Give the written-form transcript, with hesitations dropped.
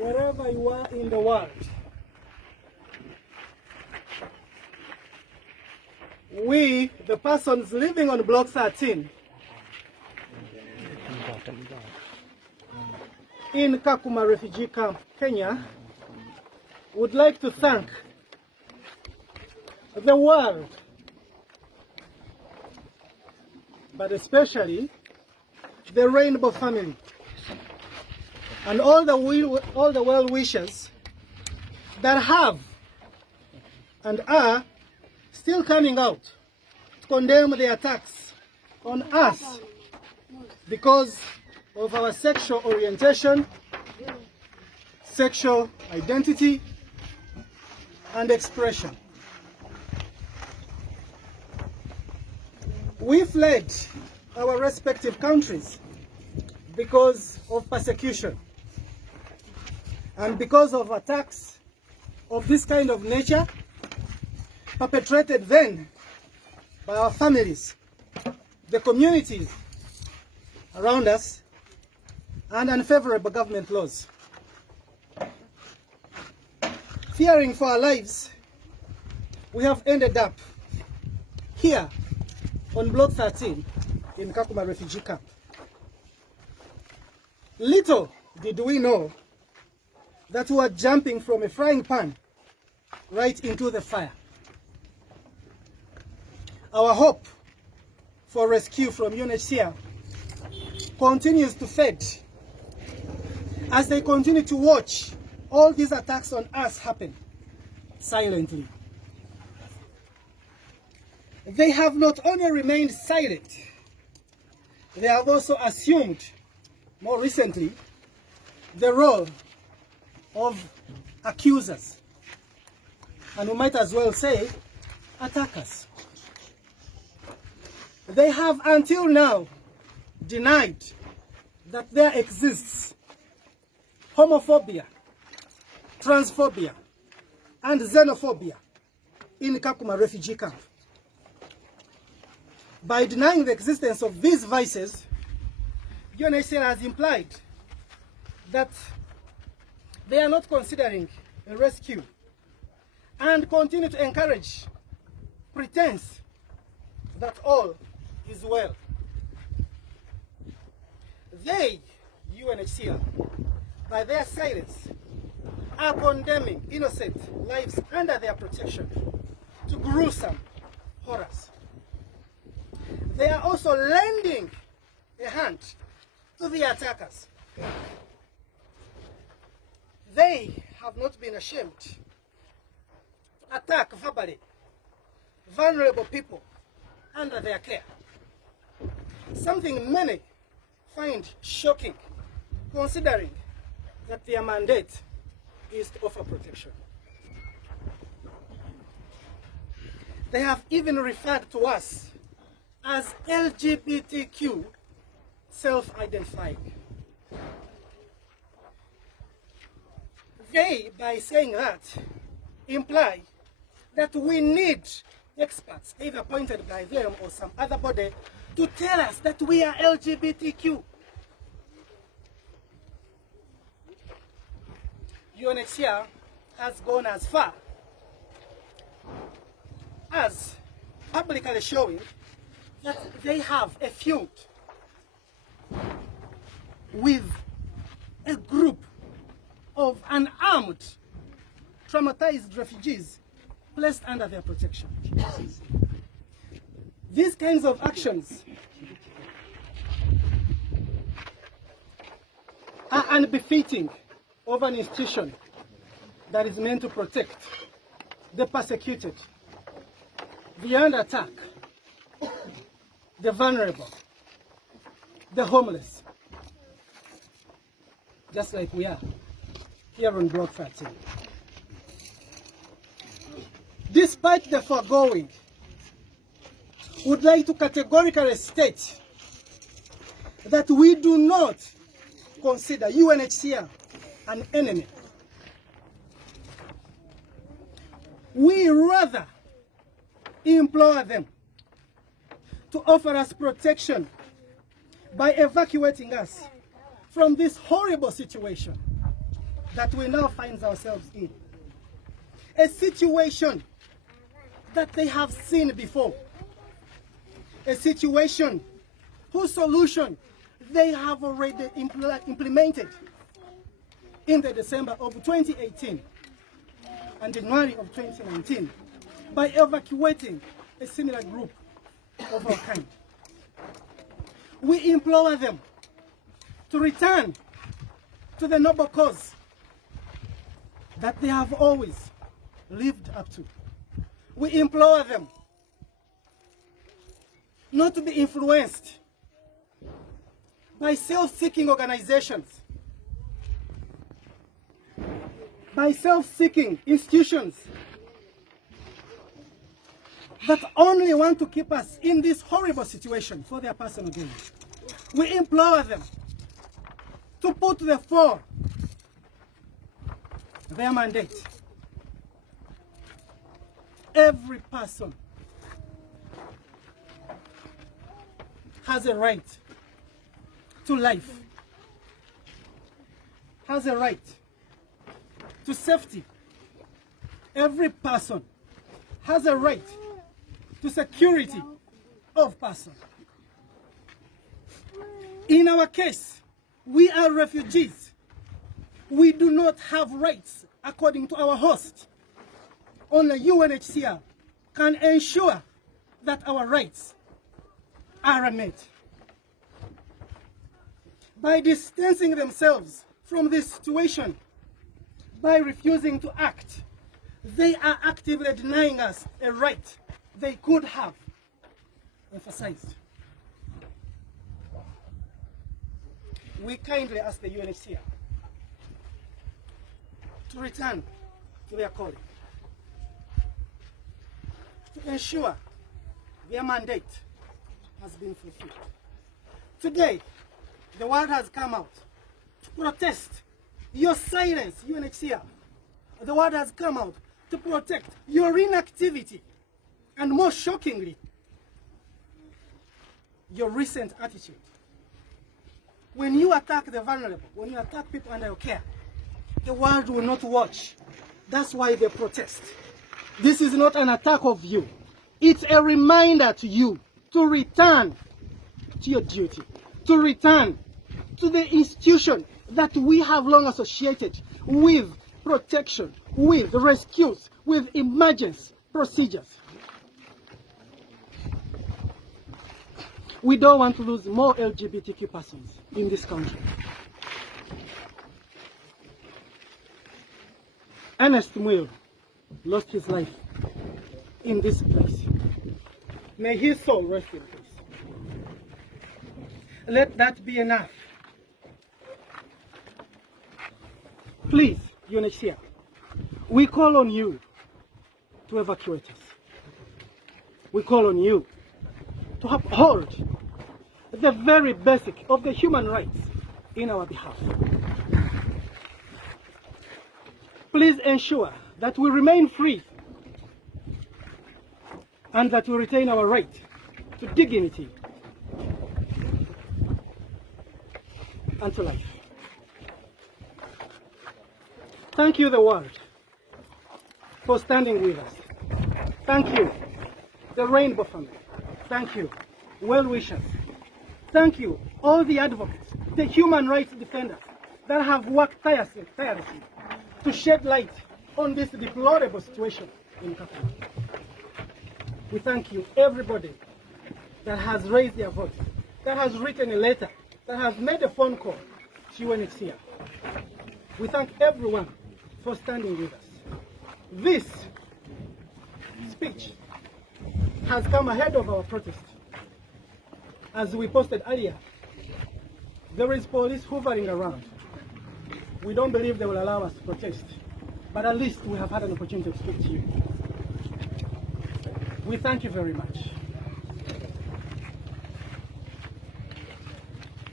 wherever you are in the world, we, the persons living on Block 13 in Kakuma Refugee Camp, Kenya, would like to thank the world, but especially the Rainbow family and all the well-wishers that have and are still coming out to condemn the attacks on us because of our sexual orientation, sexual identity, and expression. We fled our respective countries because of persecution and because of attacks of this kind of nature perpetrated then by our families, the communities around us, and unfavorable government laws. Fearing for our lives, we have ended up here on Block 13 in Kakuma Refugee Camp. Little did we know that we were jumping from a frying pan right into the fire. Our hope for rescue from UNHCR continues to fade as they continue to watch all these attacks on us happen silently. They have not only remained silent, they have also assumed, more recently, the role of accusers, and we might as well say attackers. They have until now denied that there exists homophobia, transphobia, and xenophobia in Kakuma Refugee Camp. By denying the existence of these vices, UNHCR has implied that they are not considering a rescue and continue to encourage pretense that all is well. They, UNHCR, by their silence, are condemning innocent lives under their protection to gruesome horrors. They are also lending a hand to the attackers. They have not been ashamed to attack verbally vulnerable people under their care. Something many find shocking, considering that their mandate is to offer protection. They have even referred to us as LGBTQ self-identifying. They, by saying that, imply that we need experts, either appointed by them or some other body, to tell us that we are LGBTQ. UNHCR has gone as far as publicly showing that they have a feud with a group of unarmed, traumatized refugees placed under their protection. These kinds of actions are unbefitting of an institution that is meant to protect the persecuted, the under attack, the vulnerable, the homeless, just like we are here on Block 13. Despite the foregoing, would like to categorically state that we do not consider UNHCR an enemy. We rather implore them to offer us protection by evacuating us from this horrible situation that we now find ourselves in. A situation that they have seen before. A situation whose solution they have already implemented in the December of 2018 and January of 2019 by evacuating a similar group of our kind. We implore them to return to the noble cause that they have always lived up to. We implore them not to be influenced by self-seeking organizations, by self-seeking institutions that only want to keep us in this horrible situation for their personal gain. We implore them to put to the fore their mandate. Every person has a right to life, has a right to safety. Every person has a right to security of person. In our case, we are refugees. We do not have rights according to our host. Only UNHCR can ensure that our rights are met. By distancing themselves from this situation, by refusing to act, they are actively denying us a right they could have emphasized. We kindly ask the UNHCR to return to their calling, to ensure their mandate has been fulfilled. Today, the world has come out to protest your silence, UNHCR. The world has come out to protect your inactivity, and more shockingly, your recent attitude. When you attack the vulnerable, when you attack people under your care, the world will not watch. That's why they protest. This is not an attack of you. It's a reminder to you to return to your duty, to return to the institution that we have long associated with protection, with rescues, with emergency procedures. We don't want to lose more LGBTQ persons in this country. Ernest Muir lost his life in this place. May his soul rest in peace. Let that be enough. Please, UNHCR, we call on you to evacuate us. We call on you to uphold the very basic of the human rights in our behalf. Please ensure that we remain free and that we retain our right to dignity and to life. Thank you, the world, for standing with us. Thank you, the Rainbow family. Thank you, well-wishers. Thank you, all the advocates, the human rights defenders that have worked tirelessly to shed light on this deplorable situation in Kakuma. We thank you, everybody that has raised their voice, that has written a letter, that has made a phone call to UNHCR. We thank everyone for standing with us. This speech has come ahead of our protest. As we posted earlier, there is police hovering around. We don't believe they will allow us to protest, but at least we have had an opportunity to speak to you. We thank you very much.